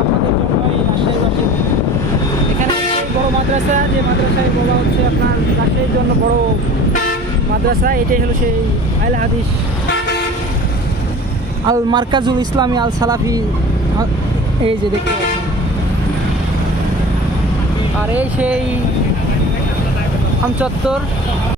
আপনাদের জন্য এই রাজশাহীবাসী এখানে বড় মাদ্রাসা যে মাদ্রাসায় বলা হচ্ছে আপনার রাজশাহীর জন্য বড় মাদ্রাসা এটাই হলো সেই আল হাদিস আল মার্কাজুল ইসলামী আল সালাফি এই যে দেখতে আর এই সেই আমচত্বর